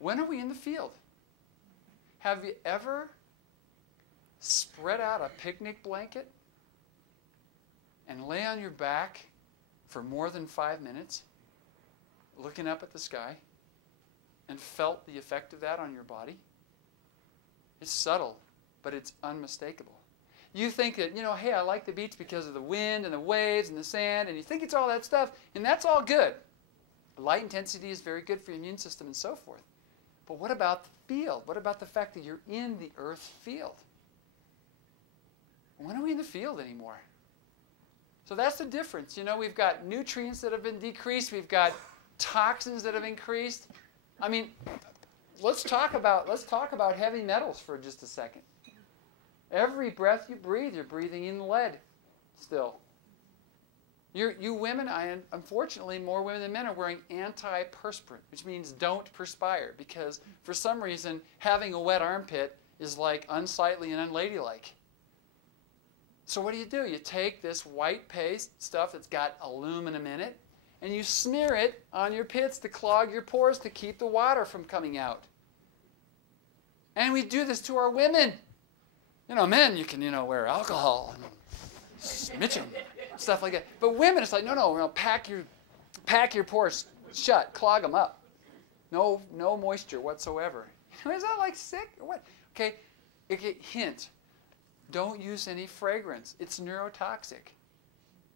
When are we in the field? Have you ever spread out a picnic blanket and lay on your back for more than 5 minutes, looking up at the sky, and felt the effect of that on your body? It's subtle, but it's unmistakable. You think that, hey, I like the beach because of the wind and the waves and the sand, and you think it's all that stuff, and that's all good. Light intensity is very good for your immune system and so forth. But what about the field? What about the fact that you're in the Earth field? When are we in the field anymore? So that's the difference. We've got nutrients that have been decreased. We've got toxins that have increased. I mean, let's talk about heavy metals for just a second. Every breath you breathe, you're breathing in lead still. You women, unfortunately, more women than men are wearing antiperspirant, which means don't perspire, because for some reason, having a wet armpit is like unsightly and unladylike. So what do? You take this white paste stuff that's got aluminum in it, and you smear it on your pits to clog your pores to keep the water from coming out. And we do this to our women. Men, you can, wear alcohol and smidgen, stuff like that. But women, it's like, no, pack your pores shut, clog them up. No moisture whatsoever. Is that like sick or what? Okay, hint. Don't use any fragrance. It's neurotoxic.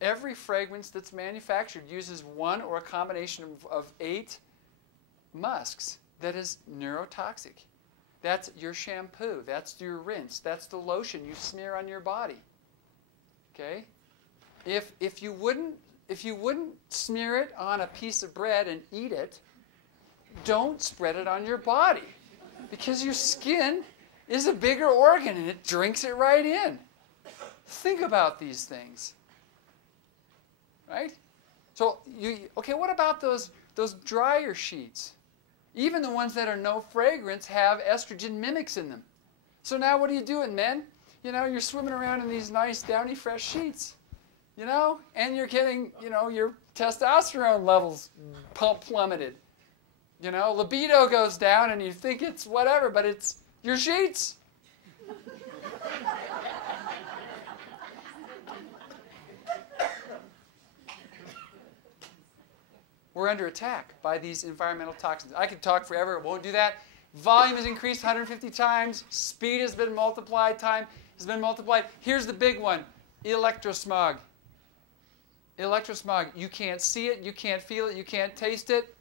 Every fragrance that's manufactured uses one or a combination of 8 musks that is neurotoxic. That's your shampoo. That's your rinse. That's the lotion you smear on your body. Okay? If you wouldn't smear it on a piece of bread and eat it, don't spread it on your body, because your skin is a bigger organ and it drinks it right in. Think about these things. Right? So what about those dryer sheets? Even the ones that are no fragrance have estrogen mimics in them. So now what are you doing, men? You're swimming around in these nice downy fresh sheets. And you're getting, your testosterone levels plummeted. Libido goes down and you think it's whatever, but it's your sheets. We're under attack by these environmental toxins. I could talk forever. It won't do that. Volume has increased 150 times. Speed has been multiplied. Time has been multiplied. Here's the big one. Electrosmog. Electrosmog. You can't see it. You can't feel it. You can't taste it.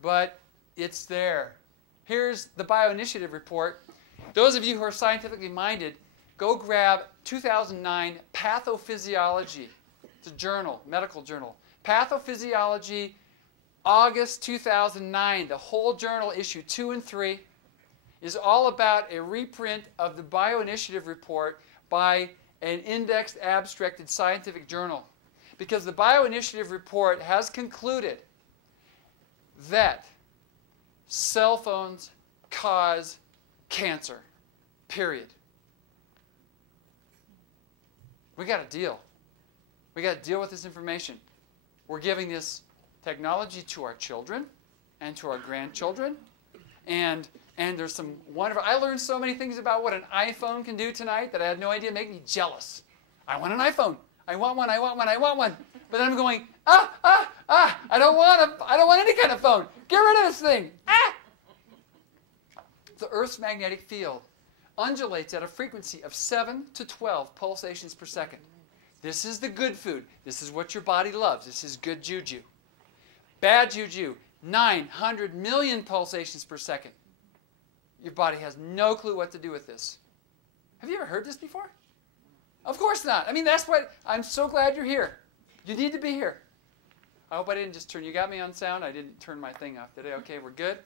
But it's there. Here's the Bioinitiative report. Those of you who are scientifically minded, go grab 2009 Pathophysiology. It's a journal, medical journal. Pathophysiology, August 2009. The whole journal, issue 2 and 3, is all about a reprint of the Bioinitiative report by an indexed, abstracted scientific journal. Because the Bioinitiative report has concluded that cell phones cause cancer, period. We got to deal. We got to deal with this information. We're giving this technology to our children and to our grandchildren. And there's some wonderful... I learned so many things about what an iPhone can do tonight that I had no idea. It made me jealous. I want an iPhone. I want one, I want one, I want one. But then I'm going, I don't want any kind of phone. Get rid of this thing. The Earth's magnetic field undulates at a frequency of 7 to 12 pulsations per second. This is the good food. This is what your body loves. This is good juju. Bad juju, 900 million pulsations per second. Your body has no clue what to do with this. Have you ever heard this before? Of course not. I mean, that's what... I'm so glad you're here. You need to be here. I hope I didn't just turn... You got me on sound? I didn't turn my thing off today. Okay, we're good?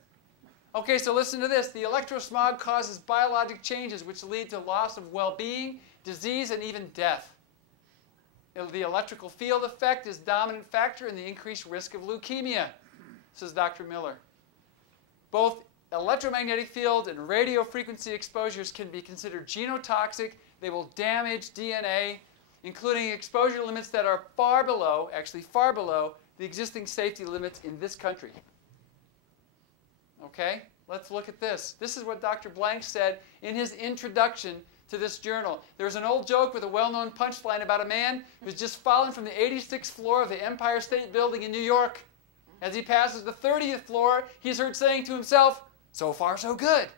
Okay, so listen to this. The electrosmog causes biologic changes which lead to loss of well-being, disease, and even death. The electrical field effect is a dominant factor in the increased risk of leukemia, says Dr. Miller. Both electromagnetic field and radio frequency exposures can be considered genotoxic. They will damage DNA, including exposure limits that are far below, actually far below, the existing safety limits in this country. Okay? Let's look at this. This is what Dr. Blank said in his introduction to this journal. There's an old joke with a well-known punchline about a man who's just fallen from the 86th floor of the Empire State Building in New York. As he passes the 30th floor, he's heard saying to himself, "So far, so good."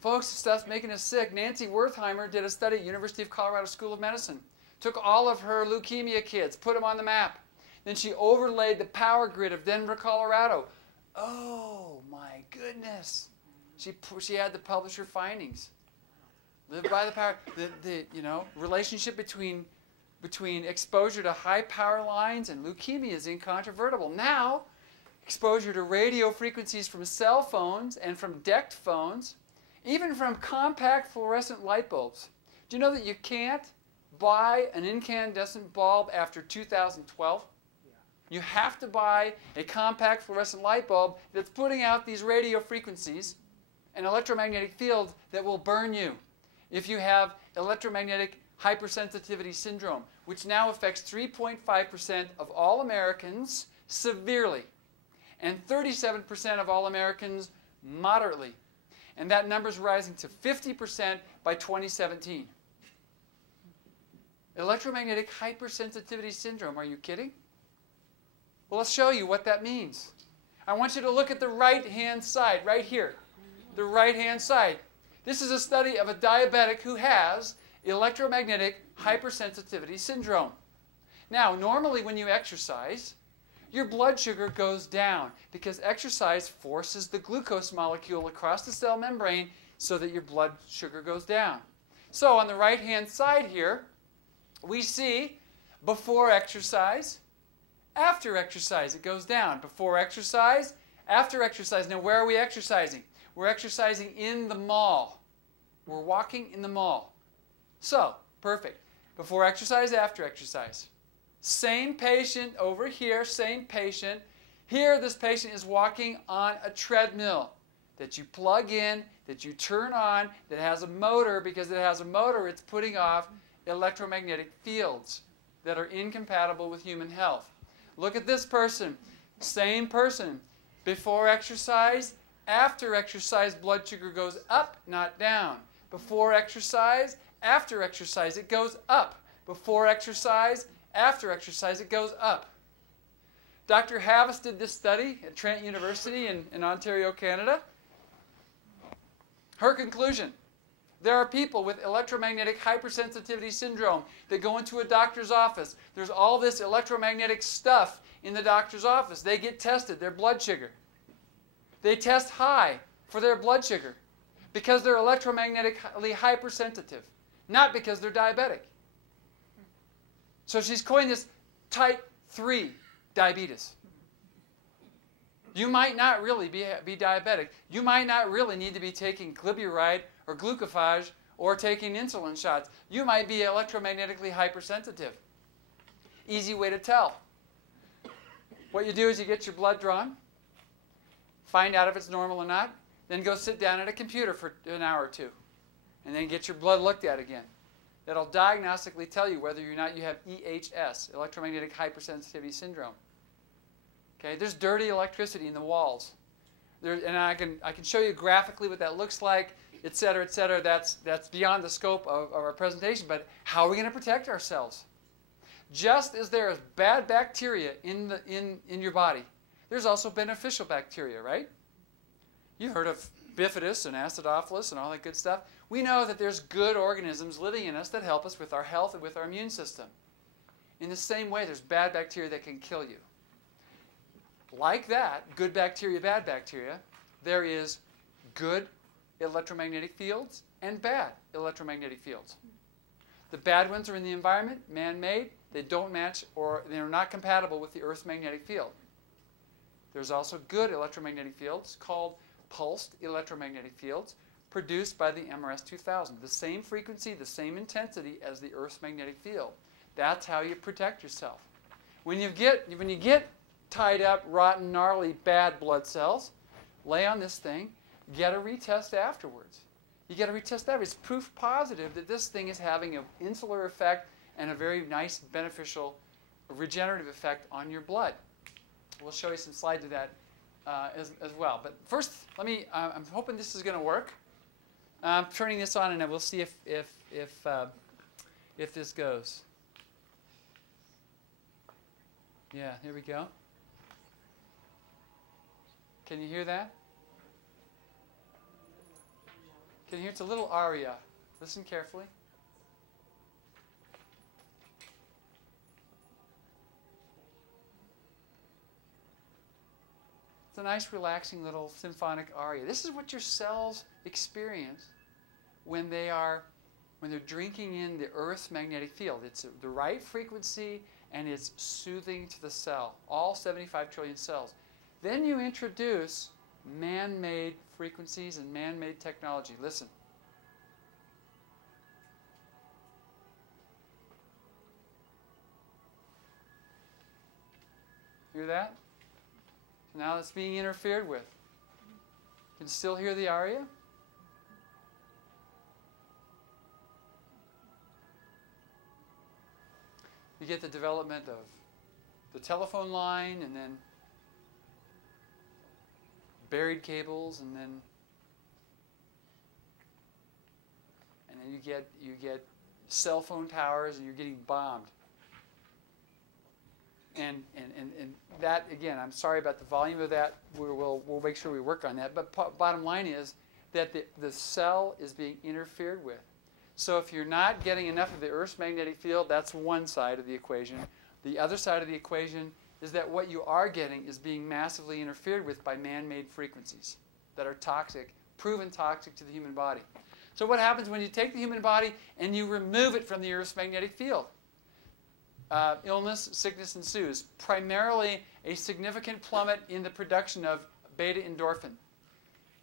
Folks, stuff's making us sick. Nancy Wertheimer did a study at University of Colorado School of Medicine. Took all of her leukemia kids, put them on the map. Then she overlaid the power grid of Denver, Colorado. Oh, my goodness. She had to publish her findings. Live by the power. The relationship between exposure to high power lines and leukemia is incontrovertible. Now, exposure to radio frequencies from cell phones and from DECT phones, even from compact fluorescent light bulbs. Do you know that you can't buy an incandescent bulb after 2012? You have to buy a compact fluorescent light bulb that's putting out these radio frequencies and electromagnetic fields that will burn you if you have electromagnetic hypersensitivity syndrome, which now affects 3.5% of all Americans severely and 37% of all Americans moderately. And that number is rising to 50% by 2017. Electromagnetic hypersensitivity syndrome, are you kidding? Well, let's show you what that means. I want you to look at the right-hand side, right here. The right-hand side. This is a study of a diabetic who has electromagnetic hypersensitivity syndrome. Now, normally when you exercise, your blood sugar goes down because exercise forces the glucose molecule across the cell membrane so that your blood sugar goes down. So on the right-hand side here, we see before exercise, after exercise, it goes down. Before exercise, after exercise. Now, where are we exercising? We're exercising in the mall. We're walking in the mall. So, perfect. Before exercise, after exercise. Same patient over here, same patient. Here, this patient is walking on a treadmill that you plug in, that you turn on, that has a motor. Because it has a motor, it's putting off electromagnetic fields that are incompatible with human health. Look at this person. Same person. Before exercise, after exercise, blood sugar goes up, not down. Before exercise, after exercise, it goes up. Before exercise, after exercise, it goes up. Dr. Havis did this study at Trent University in Ontario, Canada. Her conclusion: there are people with electromagnetic hypersensitivity syndrome that go into a doctor's office. There's all this electromagnetic stuff in the doctor's office. They get tested, their blood sugar. They test high for their blood sugar because they're electromagnetically hypersensitive, not because they're diabetic. So she's coined this type 3 diabetes. You might not really be diabetic. You might not really need to be taking glyburide or glucophage or taking insulin shots. You might be electromagnetically hypersensitive. Easy way to tell. What you do is you get your blood drawn, find out if it's normal or not, then go sit down at a computer for an hour or two, and then get your blood looked at again. That'll diagnostically tell you whether or not you have EHS, electromagnetic hypersensitivity syndrome. Okay, there's dirty electricity in the walls. And I can show you graphically what that looks like, et cetera, et cetera. That's beyond the scope of our presentation, but how are we going to protect ourselves? Just as there is bad bacteria in your body, there's also beneficial bacteria, right? You've heard of bifidus and acidophilus and all that good stuff. We know that there's good organisms living in us that help us with our health and with our immune system. In the same way, there's bad bacteria that can kill you. Like that, good bacteria, bad bacteria, there is good electromagnetic fields and bad electromagnetic fields. The bad ones are in the environment, man-made. They don't match or they're not compatible with the Earth's magnetic field. There's also good electromagnetic fields called pulsed electromagnetic fields produced by the MRS 2000. The same frequency, the same intensity as the Earth's magnetic field. That's how you protect yourself. When you get tied up, rotten, gnarly, bad blood cells, lay on this thing, get a retest afterwards. You get a retest afterwards. It's proof positive that this thing is having an insular effect and a very nice beneficial regenerative effect on your blood. We'll show you some slides of that as well. But first, I'm hoping this is going to work. I'm turning this on, and we'll see if this goes. Yeah, here we go. Can you hear that? Can you hear? It's a little aria. Listen carefully. It's a nice, relaxing little symphonic aria. This is what your cells experience when they're drinking in the Earth's magnetic field. It's the right frequency, and it's soothing to the cell, all 75 trillion cells. Then you introduce man-made frequencies and man-made technology. Listen. Hear that? Now it's being interfered with. You can still hear the aria? You get the development of the telephone line, and then buried cables, and then you get cell phone towers, and you're getting bombed. And that, again, I'm sorry about the volume of that. We'll make sure we work on that. But bottom line is that the cell is being interfered with. So if you're not getting enough of the Earth's magnetic field, that's one side of the equation. The other side of the equation is that what you are getting is being massively interfered with by man-made frequencies that are toxic, proven toxic to the human body. So what happens when you take the human body and you remove it from the Earth's magnetic field? Illness, sickness ensues. Primarily a significant plummet in the production of beta-endorphin.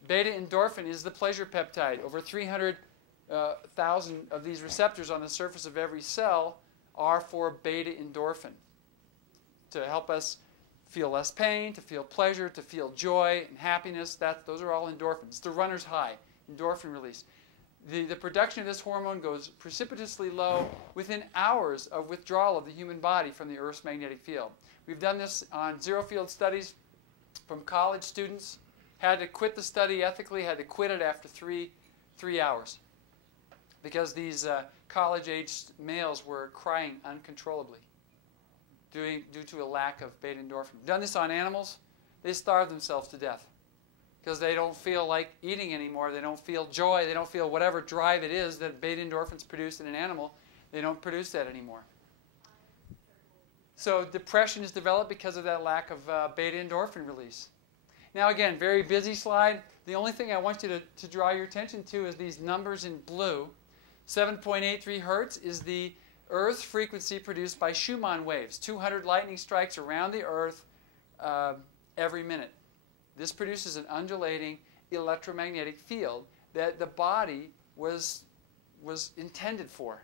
Beta-endorphin is the pleasure peptide. Over 300,000 of these receptors on the surface of every cell are for beta-endorphin, to help us feel less pain, to feel pleasure, to feel joy and happiness. Those are all endorphins. It's the runner's high, endorphin release. The production of this hormone goes precipitously low within hours of withdrawal of the human body from the Earth's magnetic field. We've done this on zero-field studies from college students. Had to quit the study ethically, had to quit it after three hours, because these college-aged males were crying uncontrollably due to a lack of beta-endorphin. We've done this on animals. They starve themselves to death because they don't feel like eating anymore. They don't feel joy. They don't feel whatever drive it is that beta-endorphins produce in an animal. They don't produce that anymore. So depression is developed because of that lack of beta-endorphin release. Now again, very busy slide. The only thing I want you to draw your attention to is these numbers in blue. 7.83 hertz is the Earth's frequency produced by Schumann waves, 200 lightning strikes around the Earth every minute. This produces an undulating electromagnetic field that the body was intended for.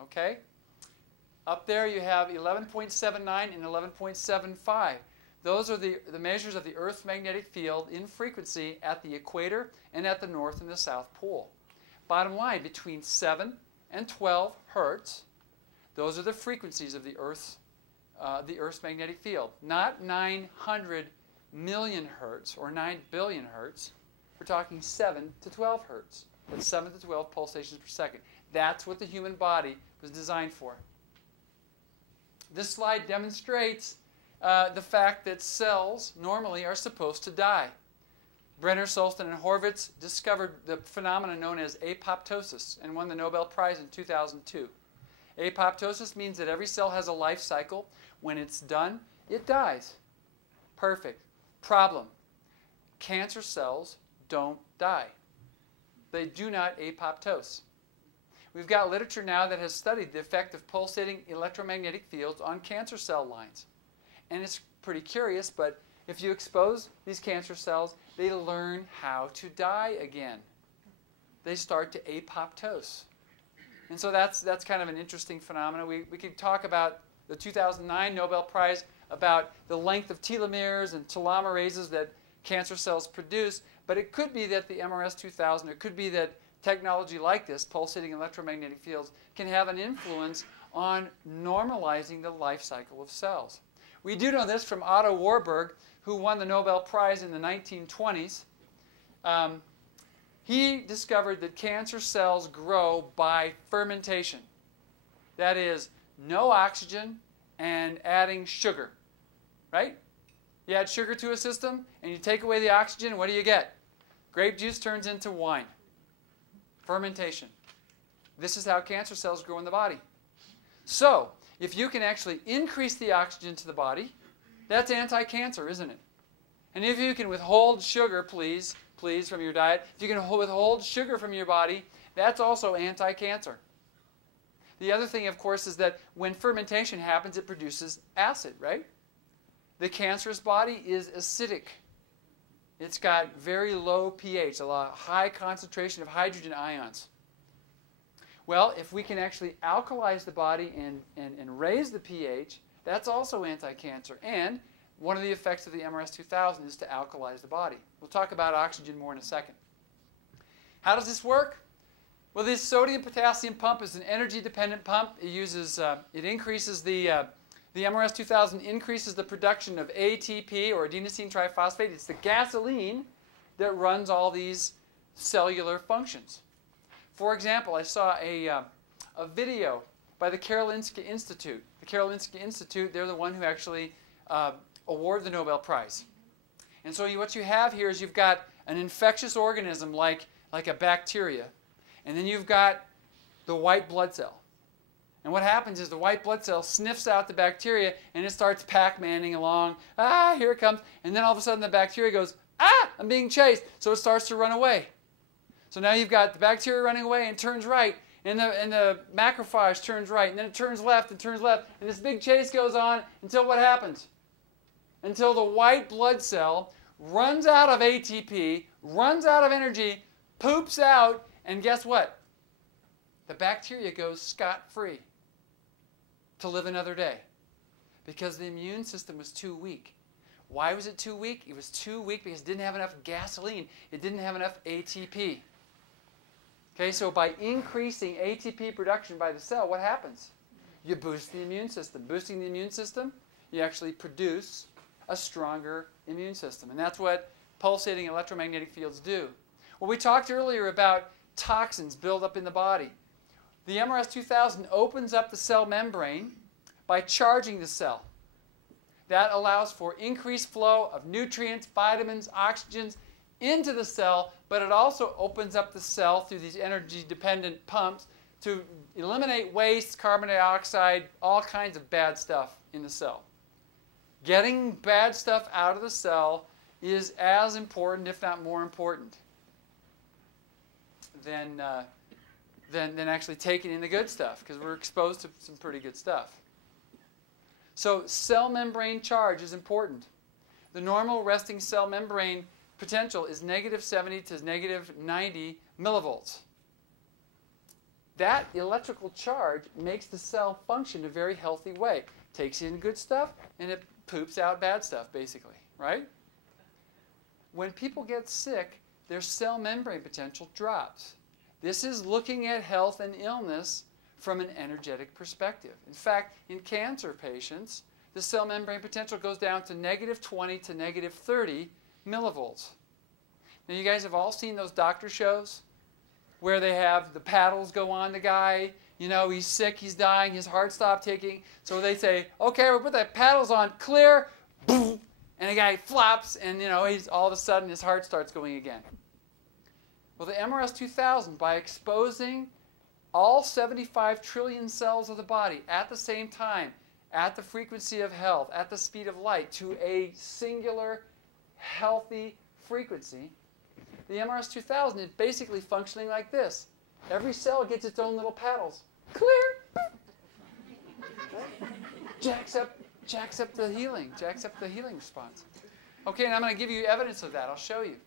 Okay? Up there you have 11.79 and 11.75. Those are the measures of the Earth's magnetic field in frequency at the equator and at the North and the South Pole. Bottom line, between 7 and 12 hertz, those are the frequencies of the Earth's magnetic field. Not 900 million hertz or 9 billion hertz. We're talking 7 to 12 hertz. That's 7 to 12 pulsations per second. That's what the human body was designed for. This slide demonstrates the fact that cells normally are supposed to die. Brenner, Sulston, and Horvitz discovered the phenomenon known as apoptosis and won the Nobel Prize in 2002. Apoptosis means that every cell has a life cycle. When it's done, it dies. Perfect. Problem. Cancer cells don't die. They do not apoptose. We've got literature now that has studied the effect of pulsating electromagnetic fields on cancer cell lines. And it's pretty curious, but if you expose these cancer cells, they learn how to die again. They start to apoptose. And so that's kind of an interesting phenomenon. We could talk about the 2009 Nobel Prize about the length of telomeres and telomerases that cancer cells produce, but it could be that the MRS 2000, it could be that technology like this, pulsating electromagnetic fields, can have an influence on normalizing the life cycle of cells. We do know this from Otto Warburg, who won the Nobel Prize in the 1920s. He discovered that cancer cells grow by fermentation. That is, no oxygen and adding sugar, right? You add sugar to a system and you take away the oxygen, what do you get? Grape juice turns into wine. Fermentation. This is how cancer cells grow in the body. So, if you can actually increase the oxygen to the body, that's anti-cancer, isn't it? And if you can withhold sugar, please, from your diet, if you can withhold sugar from your body, that's also anti-cancer. The other thing, of course, is that when fermentation happens, it produces acid, right? The cancerous body is acidic. It's got very low pH, high concentration of hydrogen ions. Well, if we can actually alkalize the body and raise the pH, that's also anti-cancer. And one of the effects of the MRS-2000 is to alkalize the body. We'll talk about oxygen more in a second. How does this work? Well, this sodium-potassium pump is an energy-dependent pump. It increases the MRS-2000 increases the production of ATP, or adenosine triphosphate. It's the gasoline that runs all these cellular functions. For example, I saw a video by the Karolinska Institute. The Karolinska Institute, they're the one who actually awarded the Nobel Prize. And so what you have here is you've got an infectious organism like a bacteria, and then you've got the white blood cell. And what happens is the white blood cell sniffs out the bacteria and it starts Pac-Manning along. Ah, here it comes. And then all of a sudden the bacteria goes, ah, I'm being chased. So it starts to run away. So now you've got the bacteria running away and turns right. And the macrophage turns right. And then it turns left and turns left. And this big chase goes on until what happens? Until the white blood cell runs out of ATP, runs out of energy, poops out, and guess what? The bacteria goes scot-free to live another day because the immune system was too weak. Why was it too weak? It was too weak because it didn't have enough gasoline. It didn't have enough ATP. Okay, so by increasing ATP production by the cell, what happens? You boost the immune system. Boosting the immune system, you actually produce a stronger immune system. And that's what pulsating electromagnetic fields do. Well, we talked earlier about toxins build up in the body. The MRS-2000 opens up the cell membrane by charging the cell. That allows for increased flow of nutrients, vitamins, oxygens into the cell, but it also opens up the cell through these energy-dependent pumps to eliminate waste, carbon dioxide, all kinds of bad stuff in the cell. Getting bad stuff out of the cell is as important, if not more important, than actually taking in the good stuff, because we're exposed to some pretty good stuff. So cell membrane charge is important. The normal resting cell membrane potential is -70 to -90 millivolts. That electrical charge makes the cell function in a very healthy way. Takes in good stuff and it poops out bad stuff, basically, right? When people get sick, their cell membrane potential drops. This is looking at health and illness from an energetic perspective. In fact, in cancer patients, the cell membrane potential goes down to -20 to -30 millivolts. Now, you guys have all seen those doctor shows where they have the paddles go on the guy. You know, he's sick, he's dying, his heart stopped ticking. So they say, okay, we'll put the paddles on, clear, boom, and the guy flops, and you know, he's all of a sudden his heart starts going again. Well, the MRS-2000, by exposing all 75 trillion cells of the body at the same time, at the frequency of health, at the speed of light, to a singular, healthy frequency, the MRS-2000 is basically functioning like this. Every cell gets its own little paddles. Clear! Jacks up the healing response. Okay, and I'm going to give you evidence of that. I'll show you.